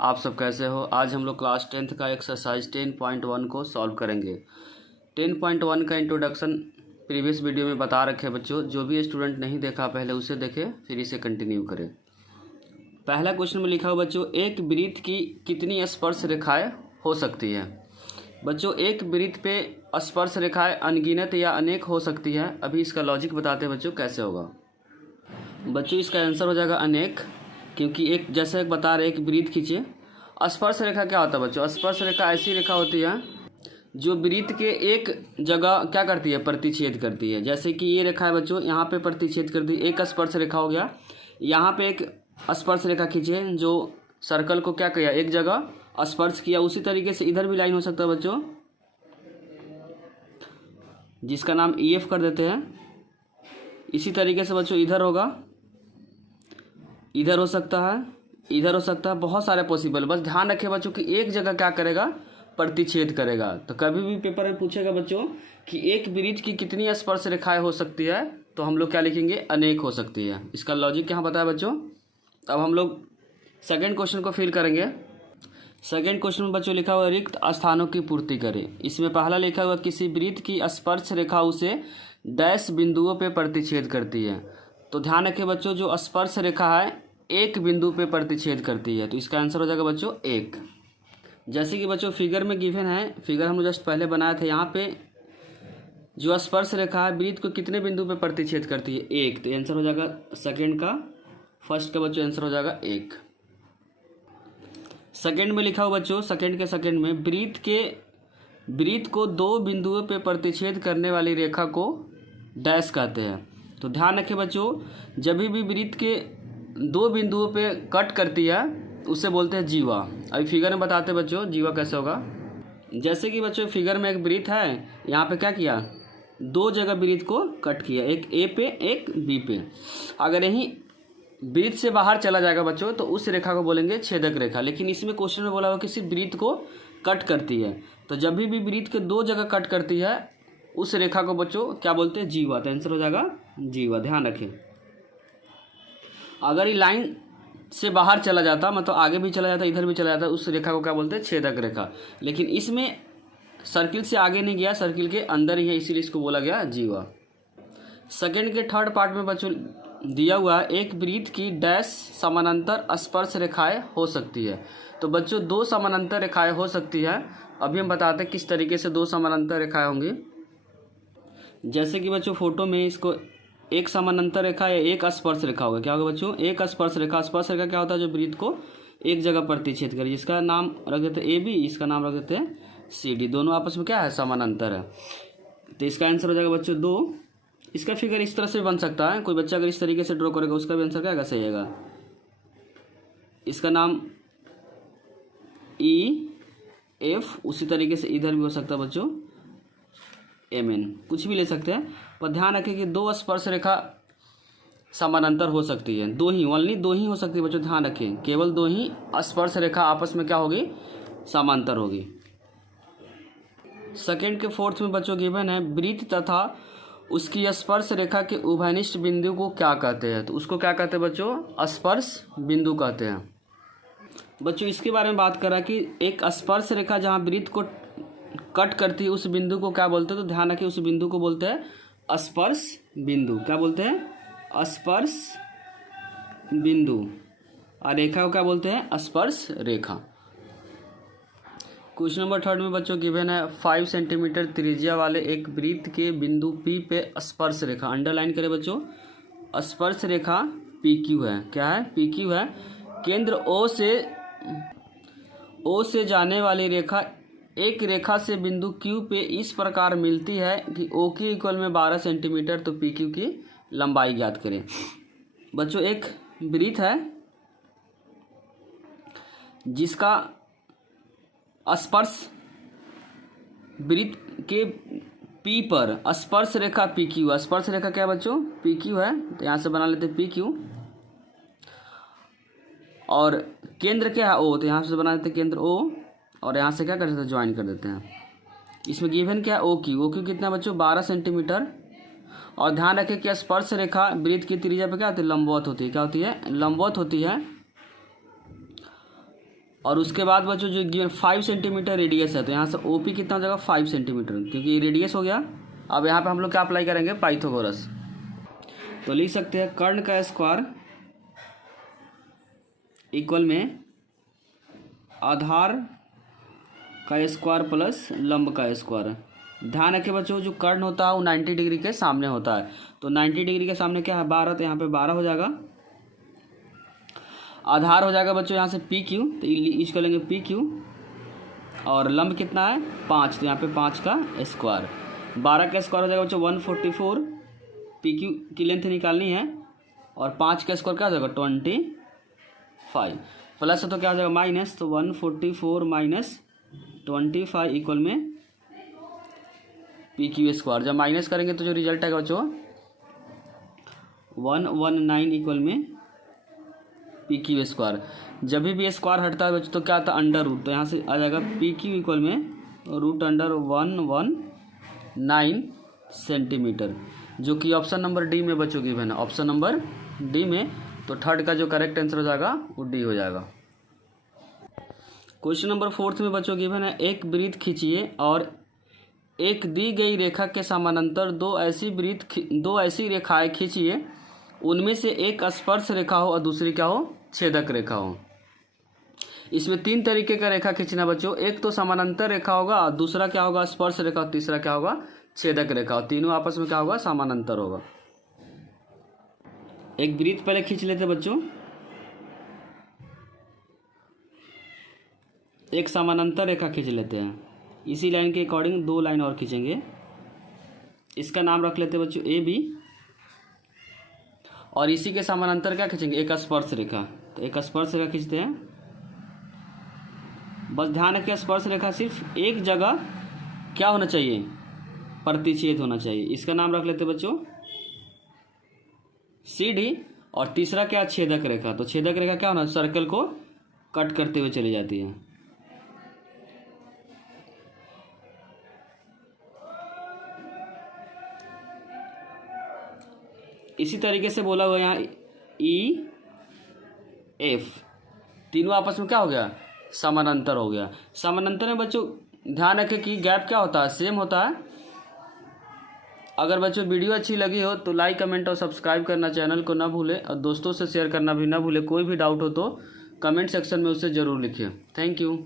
आप सब कैसे हो। आज हम लोग क्लास 10th का एक्सरसाइज 10.1 को सॉल्व करेंगे। 10.1 का इंट्रोडक्शन प्रीवियस वीडियो में बता रखे बच्चों। जो भी स्टूडेंट नहीं देखा पहले उसे देखे फिर इसे कंटिन्यू करें। पहला क्वेश्चन में लिखा हुआ बच्चों, एक वृत्त की कितनी स्पर्श रेखाएं हो सकती है। बच्चों एक वृत्त पे स्पर्श रेखाएं अनगिनत या अनेक हो सकती है। अभी इसका लॉजिक बताते हैं बच्चों कैसे होगा। बच्चों इसका आंसर हो जाएगा अनेक, क्योंकि एक जैसे एक बता रहे एक वृत्त खींचे। स्पर्श रेखा क्या होता है बच्चों? स्पर्श रेखा ऐसी रेखा होती है जो वृत्त के एक जगह क्या करती है, प्रतिच्छेद करती है। जैसे कि ये रेखा है बच्चों, यहाँ पे प्रतिच्छेद कर दी, एक स्पर्श रेखा हो गया। यहाँ पे एक स्पर्श रेखा खींचे जो सर्कल को क्या किया, एक जगह स्पर्श किया। उसी तरीके से इधर भी लाइन हो सकता है बच्चों, जिसका नाम EF कर देते हैं। इसी तरीके से बच्चों इधर होगा, इधर हो सकता है, इधर हो सकता है, बहुत सारे पॉसिबल। बस ध्यान रखें बच्चों कि एक जगह क्या करेगा, प्रतिच्छेद करेगा। तो कभी भी पेपर में पूछेगा बच्चों कि एक वृत्त की कितनी स्पर्श रेखाएं हो सकती है, तो हम लोग क्या लिखेंगे, अनेक हो सकती है। इसका लॉजिक यहाँ बताया बच्चों। अब हम लोग सेकेंड क्वेश्चन को फिल करेंगे। सेकेंड क्वेश्चन में बच्चों लिखा हुआ रिक्त स्थानों की पूर्ति करें। इसमें पहला लिखा हुआ किसी वृत्त की स्पर्श रेखा उसे डैश बिंदुओं पे प्रतिच्छेद करती है। तो ध्यान रखें बच्चों, जो स्पर्श रेखा है एक बिंदु पे प्रतिच्छेद करती है, तो इसका आंसर हो जाएगा बच्चों एक। जैसे कि बच्चों फिगर में गिवन है, फिगर हम जस्ट पहले बनाए थे। यहाँ पे जो स्पर्श रेखा है वृत्त को कितने बिंदु पे प्रतिच्छेद करती है, एक। तो आंसर हो जाएगा सेकेंड का, फर्स्ट का बच्चों आंसर हो जाएगा एक। सेकेंड में लिखा हुआ बच्चों, सेकेंड के सेकेंड में वृत्त को दो बिंदुओं पे प्रतिच्छेद करने वाली रेखा को डैश कहते हैं। तो ध्यान रखें बच्चों, जब भी वृत्त के दो बिंदुओं पे कट करती है उसे बोलते हैं जीवा। अभी फिगर में बताते हैं बच्चों जीवा कैसे होगा। जैसे कि बच्चों फिगर में एक वृत्त है, यहाँ पे क्या किया, दो जगह वृत्त को कट किया, एक A पे एक B पे। अगर यहीं वृत्त से बाहर चला जाएगा बच्चों तो उस रेखा को बोलेंगे छेदक रेखा। लेकिन इसमें क्वेश्चन में बोला हुआ किसी वृत्त को कट करती है, तो जब भी वृत्त के दो जगह कट करती है उस रेखा को बच्चों क्या बोलते हैं, जीवा। तो आंसर हो जाएगा जीवा। ध्यान रखें, अगर ये लाइन से बाहर चला जाता, मतलब आगे भी चला जाता, इधर भी चला जाता, उस रेखा को क्या बोलते हैं, छेदक रेखा। लेकिन इसमें सर्किल से आगे नहीं गया, सर्किल के अंदर ही है, इसीलिए इसको बोला गया जीवा। सेकंड के थर्ड पार्ट में बच्चों दिया हुआ एक वृत्त की डैश समानांतर स्पर्श रेखाएं हो सकती है। तो बच्चों दो समानांतर रेखाएं हो सकती है। अभी हम बताते हैं किस तरीके से दो समानांतर रेखाएं होंगी। जैसे कि बच्चों फोटो में इसको एक समानांतर रेखा या एक स्पर्श रेखा होगा। क्या होगा बच्चों, एक स्पर्श रेखा। स्पर्श रेखा क्या होता है, जो वृत्त को एक जगह प्रतिच्छेद करे, जिसका नाम रख देते हैं AB, इसका नाम रख देते हैं CD। दोनों आपस में क्या है, समानांतर है। तो इसका आंसर हो जाएगा बच्चों दो। इसका फिगर इस तरह से बन सकता है, कोई बच्चा अगर इस तरीके से ड्रॉ करेगा उसका भी आंसर क्या आएगा, सही आएगा। इसका नाम EF, उसी तरीके से इधर भी हो सकता है बच्चों MN, कुछ भी ले सकते हैं। पर ध्यान रखें कि दो स्पर्श रेखा समानांतर हो सकती है, दो ही, ओनली दो ही हो सकती है बच्चों। ध्यान रखें, केवल दो ही स्पर्श रेखा आपस में क्या होगी, समांतर होगी। सेकेंड के फोर्थ में बच्चों गिवन है वृत्त तथा उसकी स्पर्श रेखा के उभयनिष्ठ बिंदु को क्या कहते हैं। तो उसको क्या कहते हैं बच्चों, स्पर्श बिंदु कहते हैं। बच्चों इसके बारे में बात करा कि एक स्पर्श रेखा जहाँ वृत्त को कट करती है उस बिंदु को क्या बोलते हैं। तो ध्यान रखिए, उस बिंदु को बोलते हैं स्पर्श बिंदु। क्या बोलते हैं, स्पर्श बिंदु। और रेखा को क्या बोलते हैं, स्पर्श रेखा। क्वेश्चन नंबर थर्ड में बच्चों गिवन है 5 सेंटीमीटर त्रिज्या वाले एक वृत्त के बिंदु P पे स्पर्श रेखा, अंडरलाइन करें बच्चों, स्पर्श रेखा PQ है। क्या है, PQ है। केंद्र O से जाने वाली रेखा एक रेखा से बिंदु Q पे इस प्रकार मिलती है कि OQ इक्वल में 12 सेंटीमीटर। तो PQ की लंबाई ज्ञात करें। बच्चों एक वृत्त है जिसका स्पर्श वृत्त के P पर स्पर्श रेखा PQ, स्पर्श रेखा क्या है बच्चों, PQ है। तो यहाँ से बना लेते हैं PQ। और केंद्र क्या है O, तो यहाँ से बना देते हैं केंद्र O, और यहाँ से क्या कर देते हैं, ज्वाइन कर देते हैं। इसमें गिवन क्या है, OQ कितना बच्चों, 12 सेंटीमीटर। और ध्यान रखें कि स्पर्श रेखा वृत्त की त्रिज्या पे क्या होती है, लंबवत होती है। क्या होती है, लंबवत होती है। और उसके बाद बच्चों जो गिवन 5 सेंटीमीटर रेडियस है, तो यहाँ से ओपी कितना हो जाएगा 5 सेंटीमीटर, क्योंकि ये रेडियस हो गया। अब यहाँ पे हम लोग क्या अप्लाई करेंगे, पाइथागोरस। तो लिख सकते हैं कर्ण का स्क्वायर इक्वल में आधार का स्क्वायर प्लस लंब का स्क्वायर। ध्यान रखें बच्चों, जो कर्ण होता है वो 90 डिग्री के सामने होता है, तो 90 डिग्री के सामने क्या है 12, तो यहाँ पे 12 हो जाएगा। आधार हो जाएगा बच्चों यहाँ से पी क्यू, तो इसको लेंगे पी क्यू, और लंब कितना है 5, तो यहाँ पे 5 का स्क्वायर। 12 का स्क्वायर हो जाएगा बच्चों 144, पी क्यू की लेंथ निकालनी है, और 5 का स्क्वायर क्या हो जाएगा 25, प्लस है तो क्या हो जाएगा माइनस, तो 144 माइनस 25 इक्वल में पी क्यू स्क्वायर। जब माइनस करेंगे तो जो रिजल्ट आएगा बच्चों 119 इक्वल में पी क्यू स्क्वायर। जब भी स्क्वायर हटता है बच्चों तो क्या आता है अंडर रूट, तो यहाँ से आ जाएगा पी क्यू इक्वल में रूट अंडर 119 सेंटीमीटर, जो कि ऑप्शन नंबर डी में बच्चों की है, ऑप्शन नंबर डी में। तो थर्ड का जो करेक्ट आंसर हो जाएगा वो डी हो जाएगा। क्वेश्चन नंबर 4 में बच्चों गिवन है, एक वृत्त खींचिए और एक दी गई रेखा के समानांतर दो ऐसी रेखाएं खींचिए, उनमें से एक स्पर्श रेखा हो और दूसरी क्या हो छेदक रेखा हो। इसमें 3 तरीके का रेखा खींचना बच्चों, एक तो समानांतर रेखा होगा, दूसरा क्या होगा स्पर्श रेखा, और तीसरा क्या होगा छेदक रेखा, और तीनों आपस में क्या होगा समानांतर होगा। एक वृत्त पहले खींच लेते बच्चों, एक समानांतर रेखा खींच लेते हैं, इसी लाइन के अकॉर्डिंग 2 लाइन और खींचेंगे। इसका नाम रख लेते हैं बच्चों ए बी, और इसी के समानांतर क्या खींचेंगे एक स्पर्श रेखा, तो एक स्पर्श रेखा खींचते हैं। बस ध्यान रखिए स्पर्श रेखा सिर्फ एक जगह क्या होना चाहिए प्रतिच्छेद होना चाहिए। इसका नाम रख लेते हैं बच्चों सी डी, और तीसरा क्या छेदक रेखा, तो छेदक रेखा क्या होना सर्कल को कट करते हुए चली जाती है। इसी तरीके से बोला हुआ यहाँ ई एफ, तीनों आपस में क्या हो गया समानांतर हो गया। समानांतर में बच्चों ध्यान रखें कि गैप क्या होता है सेम होता है। अगर बच्चों वीडियो अच्छी लगी हो तो लाइक कमेंट और सब्सक्राइब करना चैनल को ना भूलें, और दोस्तों से शेयर करना भी ना भूलें। कोई भी डाउट हो तो कमेंट सेक्शन में उससे ज़रूर लिखिए। Thank you.